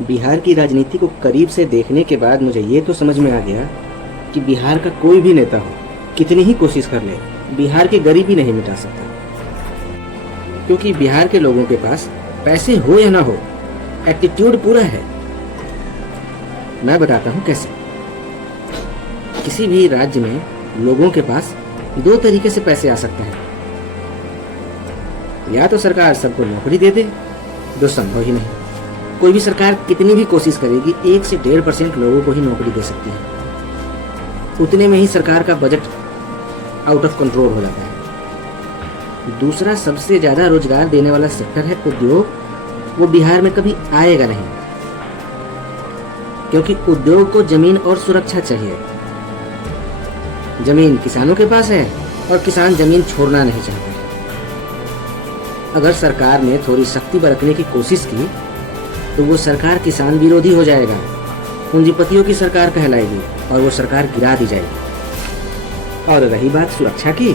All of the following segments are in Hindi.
बिहार की राजनीति को करीब से देखने के बाद मुझे ये तो समझ में आ गया कि बिहार का कोई भी नेता हो, कितनी ही कोशिश कर ले, बिहार की गरीबी नहीं मिटा सकता। क्योंकि बिहार के लोगों के पास पैसे हो या ना हो, एटीट्यूड पूरा है। मैं बताता हूँ कैसे। किसी भी राज्य में लोगों के पास दो तरीके से पैसे आ सकते हैं। या तो सरकार सबको नौकरी दे दे, जो संभव ही नहीं। कोई भी सरकार कितनी भी कोशिश करेगी 1 से 1.5% लोगों को ही नौकरी दे सकती है। उतने में ही सरकार का बजट आउट ऑफ कंट्रोल हो जाता है। दूसरा सबसे ज्यादा रोजगार देने वाला सेक्टर है उद्योग। वो बिहार में कभी आएगा नहीं, क्योंकि उद्योग को जमीन और सुरक्षा चाहिए। जमीन किसानों के पास है और किसान जमीन छोड़ना नहीं चाहते। अगर सरकार ने थोड़ी सख्ती बरतने की कोशिश की तो वो सरकार किसान विरोधी हो जाएगा, पूंजीपतियों की सरकार कहलाएगी और वो सरकार गिरा दी जाएगी। और रही बात सुरक्षा की,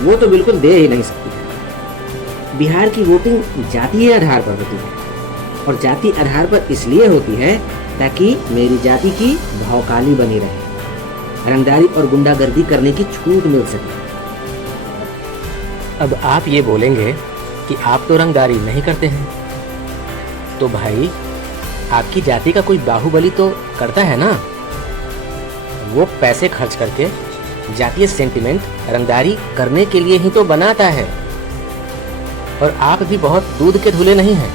वो तो बिल्कुल दे ही नहीं सकती है। बिहार की वोटिंग जातीय आधार पर होती है, और जाति आधार पर इसलिए होती है ताकि मेरी जाति की भौकाली बनी रहे, रंगदारी और गुंडागर्दी करने की छूट मिल सके। अब आप ये बोलेंगे कि आप तो रंगदारी नहीं करते हैं, तो भाई आपकी जाति का कोई बाहुबली तो करता है ना। वो पैसे खर्च करके जातीय सेंटिमेंट रंगदारी करने के लिए ही तो बनाता है। और आप भी बहुत दूध के धुले नहीं हैं।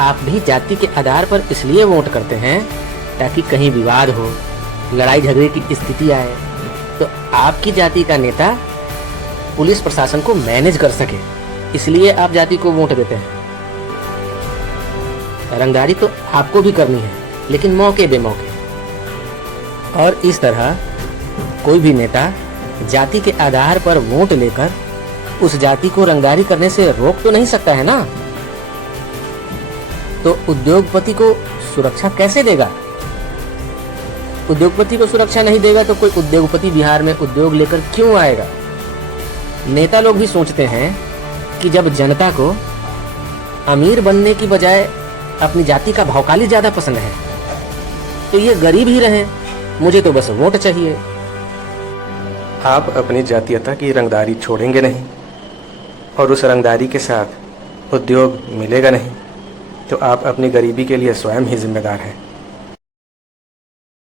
आप भी जाति के आधार पर इसलिए वोट करते हैं ताकि कहीं विवाद हो, लड़ाई झगड़े की स्थिति आए तो आपकी जाति का नेता पुलिस प्रशासन को मैनेज कर सके, इसलिए आप जाति को वोट देते हैं। रंगदारी तो आपको भी करनी है, लेकिन मौके बेमौके। और इस तरह कोई भी नेता जाति के आधार पर वोट लेकर उस जाति को रंगदारी करने से रोक तो नहीं सकता है ना। तो उद्योगपति को सुरक्षा कैसे देगा? उद्योगपति को सुरक्षा नहीं देगा तो कोई उद्योगपति बिहार में उद्योग लेकर क्यों आएगा? नेता लोग भी सोचते हैं कि जब जनता को अमीर बनने की बजाय अपनी जाति का भौकाली ज्यादा पसंद है तो ये गरीब ही रहे, मुझे तो बस वोट चाहिए। आप अपनी जातीयता की रंगदारी छोड़ेंगे नहीं और उस रंगदारी के साथ उद्योग मिलेगा नहीं, तो आप अपनी गरीबी के लिए स्वयं ही जिम्मेदार हैं।